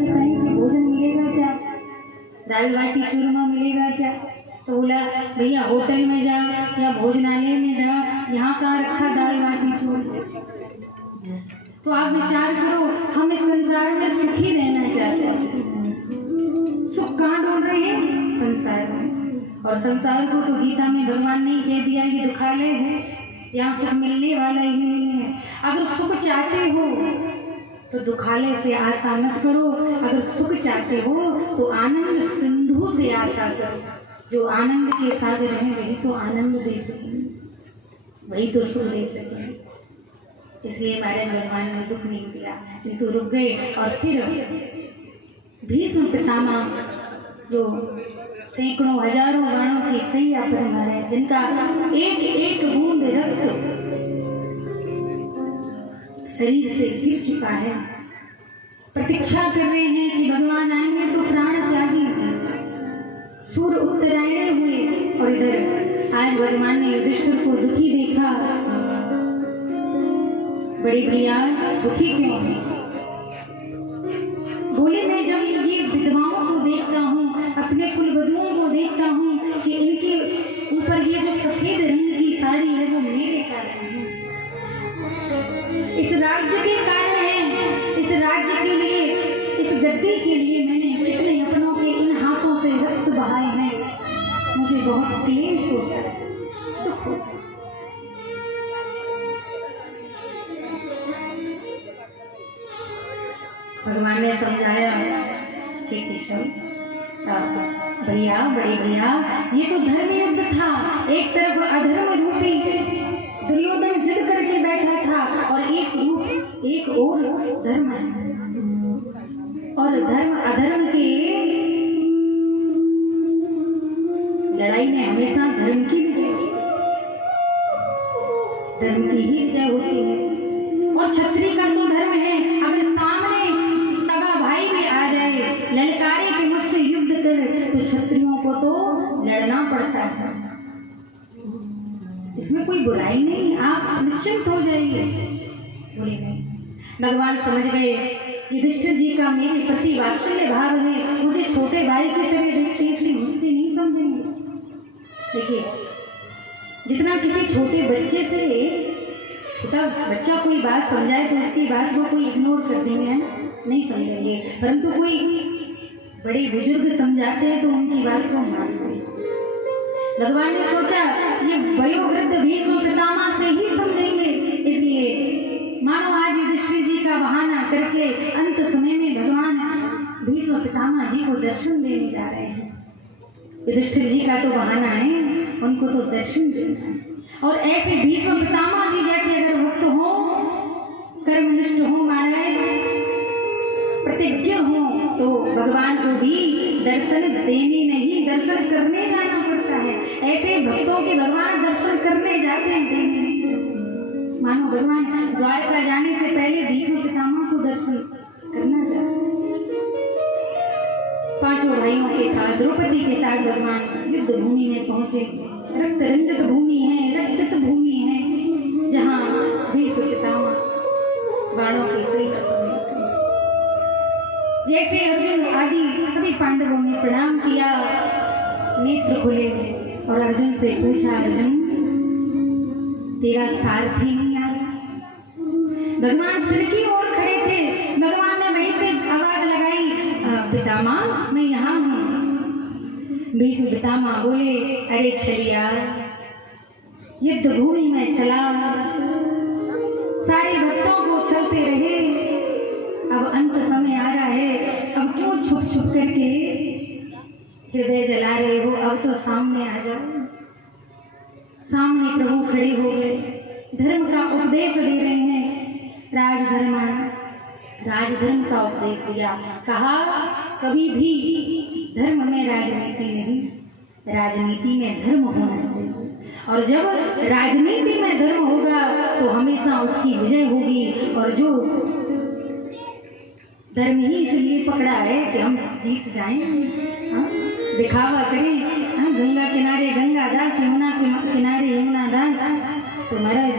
जाते कहीं कि भोजन मिलेगा क्या, दाल बाटी चूरमा मिलेगा क्या? तो बोला भैया होटल में जा या भोजनालय में जा, यहाँ कहाँ रखा दाल बाटी चूरमा। तो आप विचार करो, हम इस संसार में सुखी रहना चाहते हैं, सुख कहाँ ढूंढ रहे हैं? संसार में। और संसार को तो गीता में भगवान ने कह दिया कि दुखालय है, यहाँ सुख मिलने वाला ही नहीं है। अगर सुख चाहते हो तो दुखालय से आशा मत करो, अगर सुख चाहते हो तो आनंद सिंधु से आशा करो। जो आनंद के साथ रहे वही तो आनंद दे सके, वही तो सुख दे सके। इसलिए महाराज भगवान ने दुख नहीं दिया, किंतु रुक गए। और फिर भीष्म पितामह जो सैकड़ों हजारों बाणों की सैया पर मारे, जिनका एक एक बूंद रक्त शरीर से गिर चुका है, प्रतीक्षा कर रहे हैं कि भगवान आएंगे तो प्राण त्यागी। सूर्य उत्तरायण हुए और इधर आज भगवान ने युधिष्ठिर को दुखी देखा। बड़े भैया दुखी क्यों है? बोले मैं जब ये विधवाओं को देखता हूँ, अपने कुलवधुओं को देखता हूँ कि इनके ऊपर ये जो सफेद रंग की साड़ी है वो मेरे कारण है, इस राज्य के कारण है। इस राज्य के लिए, इस गद्दी के लिए मैंने कितने अपनों के इन हाथों से रक्त बहाए हैं, मुझे बहुत क्लेश होता है, दुख होता है। भगवान ने समझाया कि केशव भैया, बड़े भैया, ये तो धर्म युद्ध था। एक तरफ अधर्म रूपी दुर्योधन जिद करके बैठा था और एक और धर्म, और धर्म अधर्म के लड़ाई में हमेशा धर्म की विजय होती है, धर्म की ही विजय होती है। और क्षत्रिय का तो धर्म है, अगर सामने सगा भाई भी आ जाए, ललकारे के मुझसे युद्ध कर, तो क्षत्रियों को तो लड़ना पड़ता है। इसमें कोई बुराई नहीं, आप निश्चिंत हो जाइए। बोले नहीं, भगवान समझ गए युधिष्ठिर जी का मेरे प्रति वात्सल्य भाव है, मुझे छोटे भाई की तरह देखते, इसलिए मुझसे नहीं समझेंगे। देखिए, जितना किसी छोटे बच्चे से, छोटा बच्चा कोई बात समझाए तो उसकी बात को कोई इग्नोर कर देंगे, नहीं समझेंगे, परंतु कोई बड़े बुजुर्ग समझाते हैं तो उनकी बात को मान लें। भगवान ने सोचा ये वयोवृद्ध भीष्म पितामह से ही समझेंगे, इसलिए मानो आज युधिष्ठिर जी का बहाना करके अंत समय में भगवान भीष्म पितामह जी को दर्शन देने जा रहे हैं। युधिष्ठिर जी का तो बहाना है, उनको तो दर्शन देना है। और ऐसे भीष्म पितामह जी जैसे अगर भक्त हो, कर्मनिष्ठ हो, महाराज प्रतिज्ञ हो, तो भगवान को भी दर्शन देने नहीं, दर्शन करने जाना पड़ता है। ऐसे भक्तों के भगवान दर्शन करने जाते हैं, देने नहीं। मानो भगवान द्वारका जाने से पहले भीष्म पितामह को दर्शन करना चाहते हैं। पांचों भाइयों के साथ, द्रौपदी के साथ भगवान युद्ध भूमि में पहुंचे। रक्त रंजित भूमि है, रक्तित भूमि है, जहाँ भीष्म पितामह बाणों के सही। जैसे अर्जुन आदि सभी पांडवों ने प्रणाम किया, नेत्र खुले और अर्जुन से पूछा, अर्जुन तेरा सारथी नहीं आया? भगवान सिर की ओर खड़े थे, भगवान ने वहीं से आवाज लगाई, पितामह मैं यहाँ हूँ। भीष्म पितामह बोले, अरे छलिया, युद्ध भूमि में चला, सारे भक्तों को चलते रहे, अब अंत समय आ रहा है, अब क्यों छुप छुप करके हृदय जला रहे हो? अब तो सामने आ जाओ। सामने प्रभु खड़े हो गए, धर्म का उपदेश दे रहे हैं। राजधर्म का उपदेश दिया, कहा कभी भी धर्म में राजनीति नहीं, राजनीति में धर्म होना चाहिए, और जब राजनीति में धर्म होगा तो हमेशा उसकी विजय होगी। और जो धर्म ही इसलिए पकड़ा है कि हम जीत जाएं, दिखावा करें, गंगा किनारे गंगा दास, यमुना किनारे यमुना दास, तो महाराज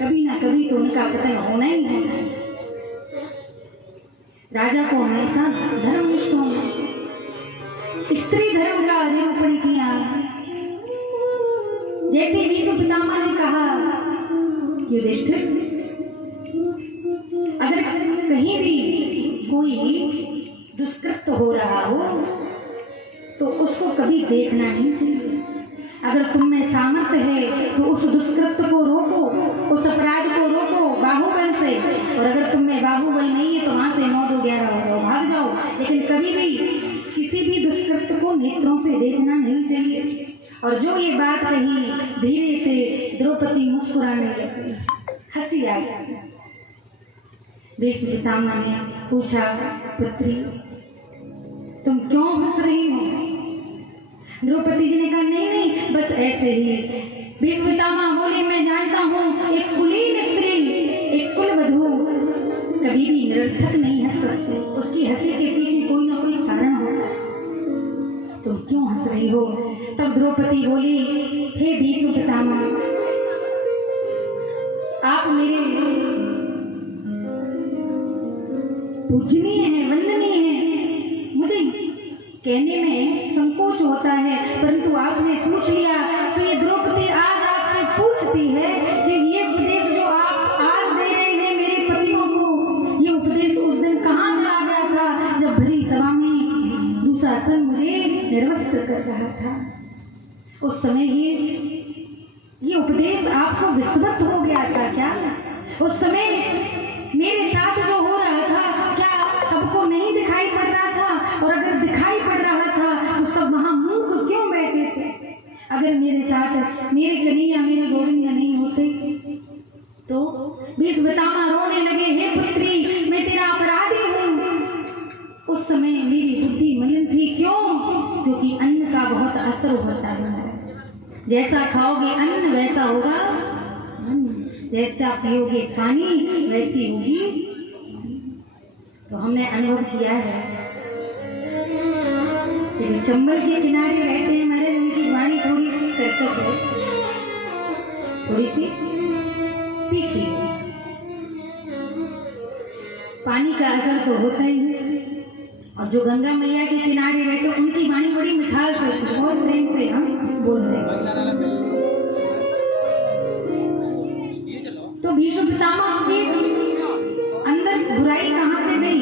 कभी ना कभी तो उनका पतन होना ही है। राजा को हमेशा धर्मनिष्ठ होना चाहिए। स्त्री धर्म का निरूपण किया। जैसे भीष्म पितामह ने कहा युधिष्ठिर, अगर कहीं भी कोई दुष्कृत्य हो रहा हो तो उसको कभी देखना नहीं चाहिए। अगर तुम में सामर्थ्य है तो उस दुष्कृत्य को रोको, उस अपराध को रोको बाहुबल से। और अगर तुम में बाहुबल नहीं है तो वहां से 9 2 11 हो जाओ, भाग जाओ। लेकिन कभी भी किसी भी दुष्कृत्य को नेत्रों से देखना नहीं चाहिए। और जो ये बात कही, धीरे से द्रौपदी मुस्कुराने लगी, हंसी आ गई। भीष्म पितामह ने पूछा, पुत्री तुम क्यों हंस रही हो? द्रौपदी जी ने कहा, नहीं नहीं बस ऐसे ही। भीष्म पितामह बोले, मैं जानता हूँ एक कुलीन स्त्री, एक कुलवधू कभी भी निरर्थक नहीं हंस सकती। उसकी हंसी के पीछे कोई ना कोई कारण होता है। तुम क्यों हंस रही हो? तब द्रौपदी बोली, हे भीष्म पितामह, आप मेरे पूजनीय हैं, वंदनीय हैं। मुझे कहने में संकोच होता है, परंतु आपने पूछ लिया तो ये द्रौपदी आज आपसे पूछती है कि ये उपदेश जो आप आज दे रहे हैं मेरे पतियों को, ये उपदेश उस दिन कहाँ चला गया था जब भरी सभा में दुशासन मुझे निर्वस्त्र कर रहा था। उस समय ये उपदेश आपको विस्मृत हो गया था क्या? उस समय मेरे साथ जो हो रहा था क्या सबको नहीं दिखाई पड़ रहा था? और अगर दिखाई पड़ रहा था तो सब वहां मूक क्यों बैठे थे? अगर मेरे साथ मेरे कन्हैया मेरे गोविंद नहीं होते तो भीष्म पितामह रोने लगे, हे पुत्री मैं तेरा अपराधी हूँ। उस समय मेरी बुद्धि मलिन थी। क्यों? क्योंकि अन्न का बहुत असर होता है। जैसा खाओगे अन्न वैसा होगा, जैसा पियोगे पानी वैसी होगी। तो हमने अनुभव किया है कि जो चंबल के किनारे रहते हैं महाराज, उनकी वाणी थोड़ी सी कर्कश है, थोड़ी सी तीखी है। पानी का असर तो होता ही है। और जो गंगा मैया के किनारे रहते हैं उनकी वाणी बड़ी मिठास से, बहुत प्रेम से हम बोल रहे हैं। तो भीष्म पितामह के अंदर बुराई कहाँ से गई?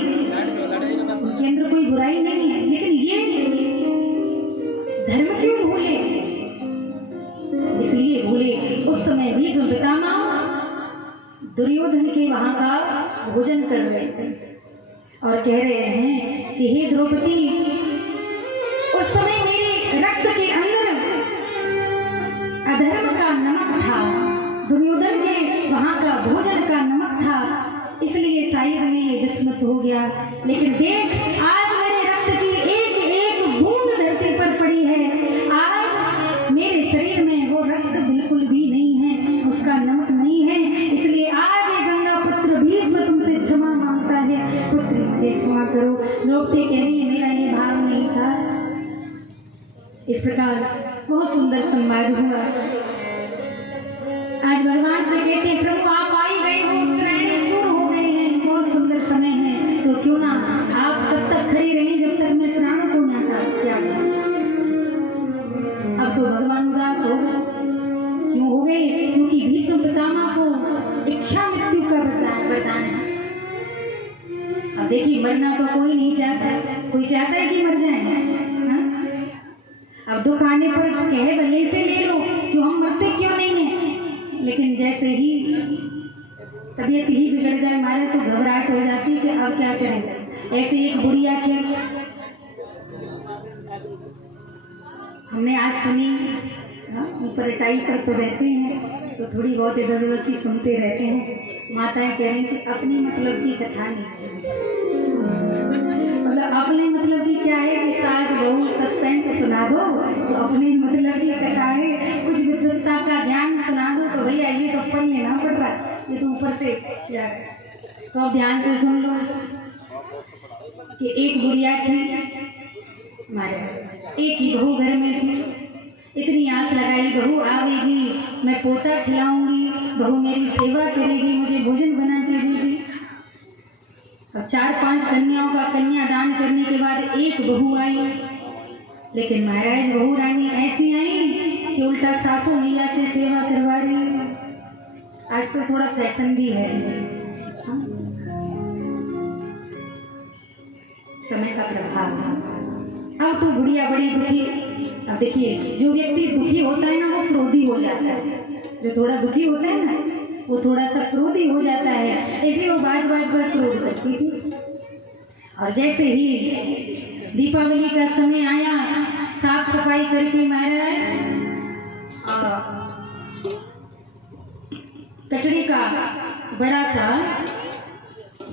उनके अंदर कोई बुराई नहीं है, लेकिन ये धर्म क्यों भूले? इसलिए भूले उस समय भीष्म पितामह दुर्योधन के वहां का भोजन कर रहे थे और कह रहे हैं कि हे द्रौपदी, उस समय मेरे रक्त के अंदर अधर्म का नमक था, दुर्योधन के वहां का भोजन का नमक था, इसलिए शायद में ये विस्मृत हो गया। लेकिन देख आज मेरे रक्त की एक एक बूंद धरती पर पड़ी है। आज मेरे शरीर में वो रक्त बिल्कुल भी नहीं है, उसका नमक नहीं है। इसलिए आज ये गंगा पुत्र भीष्म तुमसे क्षमा मांगता है। पुत्री मुझे क्षमा करो। द्रौपदी कह रही है, मेरा ये भाव नहीं था। इस प्रकार बहुत सुंदर संवाद हुआ। आज भगवान से कहते हैं, प्रभु आप आ ही गए हो, उत्तरायणी शुरू हो गए हैं, बहुत सुंदर समय है, तो क्यों ना आप तब तक खड़ी रही जब तक मैं प्राण को ना त्याग। अब तो भगवान उदास हो गए। क्यों हो गए? क्योंकि भीष्म पितामह को इच्छा मृत्यु का वरदान है। अब देखिए, मरना तो कोई नहीं चाहता, कोई चाहता है कि मर जाए? अब दुख आने पर कहे भले से ले लो, क्यों हम मरते क्यों नहीं है? लेकिन जैसे ही तबीयत ही बिगड़ जाए हमारे तो घबराहट हो जाती है कि अब क्या करें। ऐसे एक बुढ़िया के हमने आज सुनी, ऊपर रिटाई करते रहते हैं तो थोड़ी बहुत इधर उधर की सुनते रहते हैं। माताएं कह रही कि अपनी मतलब की कथा नहीं, मतलब अपने मतलब की क्या है कि सास बहू सस्पेंस सुना दो तो अपने मतलब की कथा है। कुछ विद्वत्ता का ज्ञान सुना दो तो भैया ये तो पढ़ लेना पड़ रहा है, ये तो ऊपर से क्या है। तो अब ध्यान से सुन लो कि एक बुढ़िया थी, हमारे एक ही बहू घर में थी। इतनी आस लगाई, बहू आवेगी, मैं पोता खिलाऊंगी, बहू मेरी सेवा करेगी, मुझे भोजन बना के देगी। और 4-5 कन्याओं का कन्यादान करने के बाद एक बहू आई, लेकिन महाराज बहू रानी ऐसी आई कि उल्टा सासू मैया से सेवा करवा रही। आजकल थोड़ा फैशन भी है, समय का प्रभाव। अब तो बुढ़िया बड़ी दुखी। अब देखिए, जो व्यक्ति दुखी होता है ना वो क्रोधी हो जाता है। जो थोड़ा दुखी होता है ना वो थोड़ा सा क्रोधी हो जाता है, इसलिए वो बात पर क्रोध करती थी। और जैसे ही दीपावली का समय आया, साफ सफाई करके महाराज कचड़ी का बड़ा सा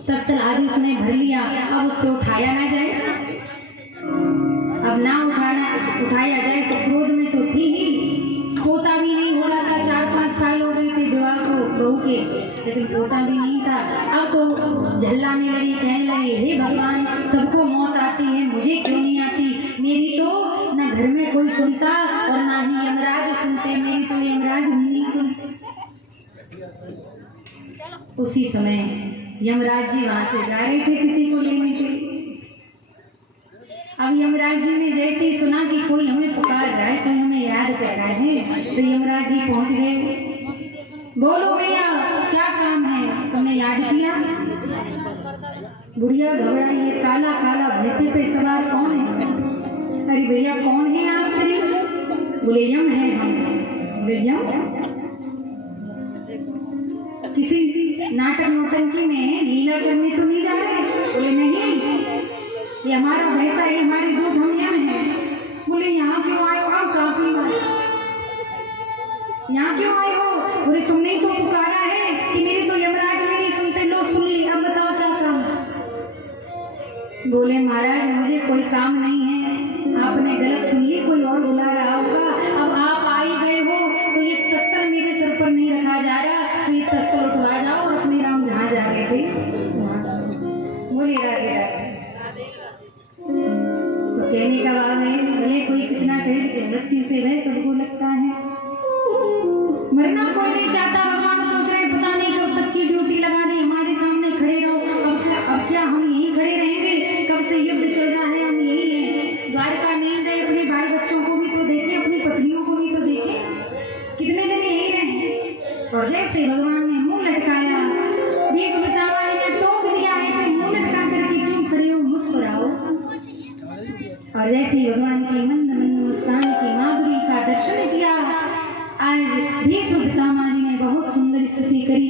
तस्तल आदि उसने भर लिया। अब उससे उठाया ना जाए, अब ना उठाया जाए तो क्रोध में तो थी ही, पोता भी नहीं हो रहा था। 4-5 साल हो गए थे विवाह को बहू के, लेकिन पोता भी नहीं था। अब तो झल्लाने लगी, कहने लगी, हे भगवान, सबको मौत आती है, मुझे क्यों नहीं आती? मेरी तो ना घर में कोई सुनता और ना ही यमराज सुनते, मेरी तो यमराज भी नहीं सुनते। उसी समय यमराज जी वहां से जा रहे थे किसी को लेने के लिए। अब यमराज जी ने जैसे ही सुना कि कोई हमें पुकार रहा है, कोई हमें याद कर रहा है, तो यमराज जी पहुंच गए। बोलो भैया, क्या काम है, तुमने याद किया? बुढ़िया घबराई, ये काला काला भैंसे पे सवार कौन है? अरे भैया कौन है आप श्री? बोले यम है हम। बोले यम? किसी नाटक नौटंकी में लीला करने तो नहीं जा रहे? बोले नहीं, ये हमारा भैंसा है, हमारी दूध हम यहाँ है। बोले यहाँ क्यों आए हो? आप काफी यहाँ क्यों आए हो? बोले तुमने तो पुकारा है कि मेरी तो यमराज भी नहीं सुनते। लो सुन ली, अब बताओ क्या काम? बोले महाराज मुझे कोई काम नहीं है, आपने गलत सुन ली, कोई और बुला रहा होगा। अब आप आ ही गए हो तो ये तस्तर मेरे सर पर नहीं रखा जा रहा, तो ये तस्तर उठवा जाओ और अपने राम जहाँ जा रहे थे। बोले राधे राधे। तो कहने का भाव है, भले कोई कितना कहे, मृत्यु से वह सबको लगता है। मरना कोई नहीं चाहता। भगवान सोच रहे पता नहीं कब तक की ड्यूटी लगा दी, हमारे सामने खड़े रहो। अब क्या हम यहीं खड़े रहेंगे? कब से युद्ध चल रहा है, हम यही हैं। द्वारका नहीं गए, अपने बाल बच्चों को भी तो देखे, अपनी पत्नियों को भी तो देखे, कितने दिन यही रहे। और जैसे भगवान ने मुंह लटकाया, बीच बचावाली ने टोक दिया, ऐसे मुंह लटका करके क्यों खड़े हो, मुस्कुराओ। और जैसे भगवान की मंद मंद मुस्कान की माधुरी का दर्शन किया, आज भीष्म पितामह जी ने बहुत सुंदर स्तुति करी।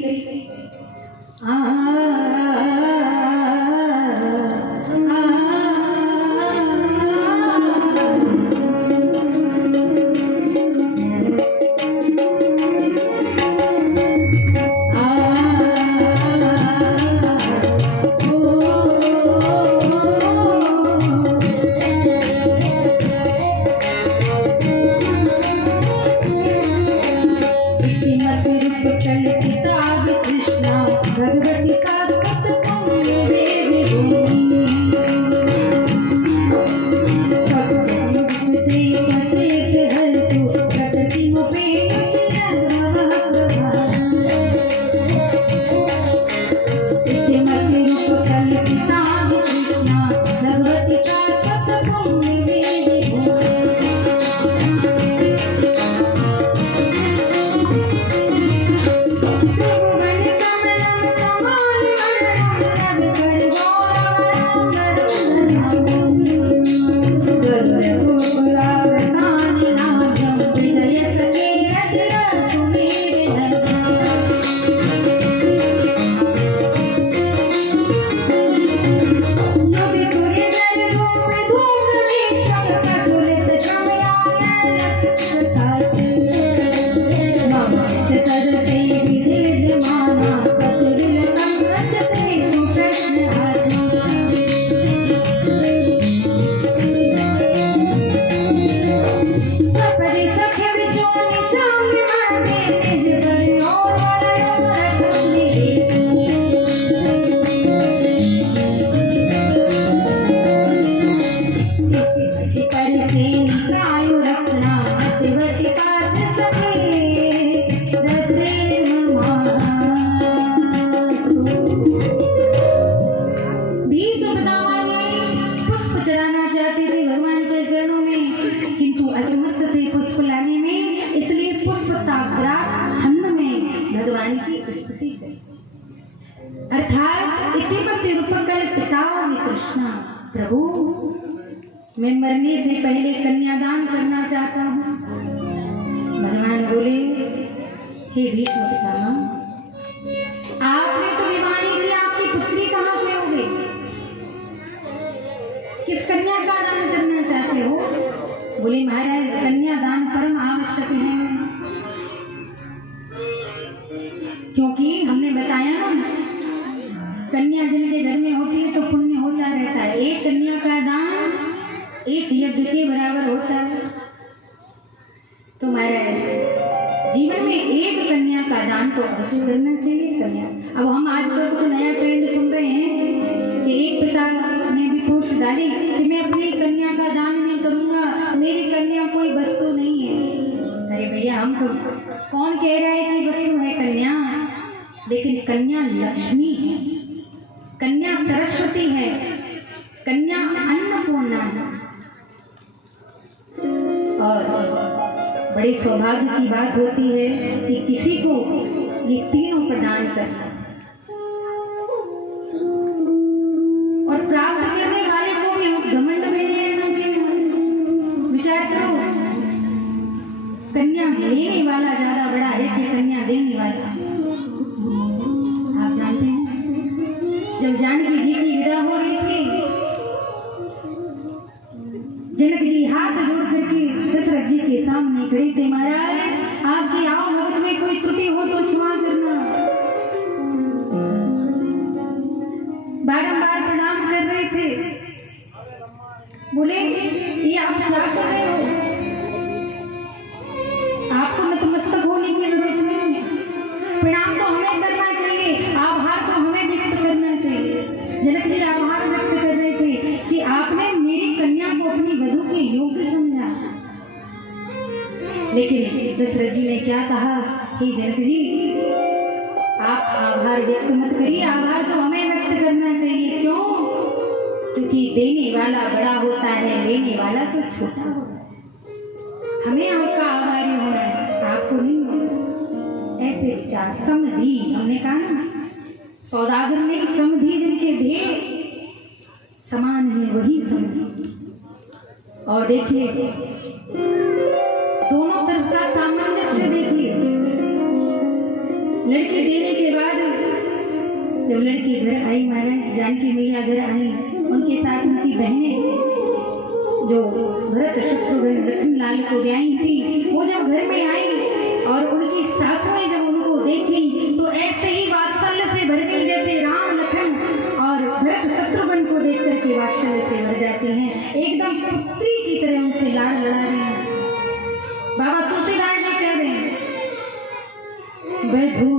भगवती का पुष्प लाने में, इसलिए पुष्प साग्रात छंद में भगवान की स्तुति करी। अर्थात इतिपति रूपकल पिता कृष्णा, प्रभु मैं मरने से पहले कन्यादान करना चाहता हूँ। भगवान बोले, हे भीष्म पितामह, आपने तो विवाह नहीं किया, आपकी पुत्री कहाँ से हो गई? किस कन्या का दान करना चाहते हो? बोले महाराज, कन्यादान परम आवश्यक है, क्योंकि हमने बताया ना, कन्या जिनके घर में होती है तो पुण्य होता रहता है। एक कन्या का दान एक यज्ञ के बराबर होता है। तो महाराज जीवन में एक कन्या का दान तो अवश्य करना चाहिए। कन्या, अब हम आजकल कुछ नया ट्रेंड सुन रहे हैं कि एक पिता ने भी पोस्ट डाली कि मैं अपनी कन्या का दान नहीं करूंगा, मेरी कन्या कोई वस्तु नहीं है। अरे भैया, हम तो कौन कह रहा है कि वस्तु है कन्या? लेकिन कन्या लक्ष्मी है, कन्या सरस्वती है, कन्या अन्नपूर्णा है। और बड़े सौभाग्य की बात होती है कि किसी को ये तीनों प्रदान करना और प्राप्त करने वाले को भी घमंड में नहीं रहना चाहिए। विचार करो, कन्या लेने वाला ज्यादा बड़ा है कि कन्या देने वाला। आप जानते हैं, जब जानकी जी की विदा हो रही थी, जनक जी हाथ जोड़ करके दशरथ जी के सामने खड़े थे। महाराज, आपकी आवभगत में कोई त्रुटि हो तो क्षमा करना। बारंबार प्रणाम कर रहे थे। बोले, ये आप क्या कर रहे हो? आपको नतमस्तक होने की जरूरत नहीं है। प्रणाम तो हमें करना चाहिए, आभार तो हमें व्यक्त करना चाहिए। जनक जी आभार व्यक्त कर रहे थे कि आपने मेरी कन्या को अपनी वधू के योग्य समझा। लेकिन दशरथ जी ने क्या कहा, हे जनक जी, आप आभार व्यक्त मत करिए, आभार तो हमें व्यक्त करना चाहिए। क्यों? क्योंकि देने वाला बड़ा होता है, लेने वाला तो छोटा होता है। हमें आपका आभारी होना है, आपको नहीं होना। ऐसे विचार समधि, हमने कहा ना, सौदागर ने समधि जिनके ढेर समान है वही समधि। और देखिए दोनों तरफ का सामंजस्य देखिए। लड़की देने के बाद जब लड़की घर आई, महाराज जानकी मैया घर आई, उनके साथ उनकी बहनें जो भरत शत्रुघ्न लखनलाल को ब्याही थी, वो जब घर में आई और उनकी सासुएं जब उनको देखी तो ऐसे ही वात्सल्य से भर गई जैसे राम लखन और भरत शत्रुघ्न को देख करके वात्सल्य से भर जाते हैं। एकदम पुत्री की तरह उनसे लाड़ लड़ा रहे हैं। बाबा तुलसीदास जी कह रहे हैं, बधू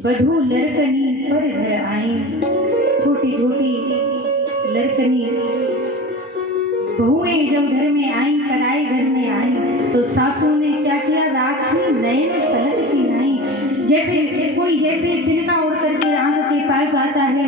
वधू लड़कनी पर घर आई, छोटी छोटी लड़कनी बहुएं जब घर में आई, पराए घर में आई तो सासू ने क्या किया, राखी नयन पलक की नाई। जैसे कोई जैसे तिनका उड़ करके राम के पास आता है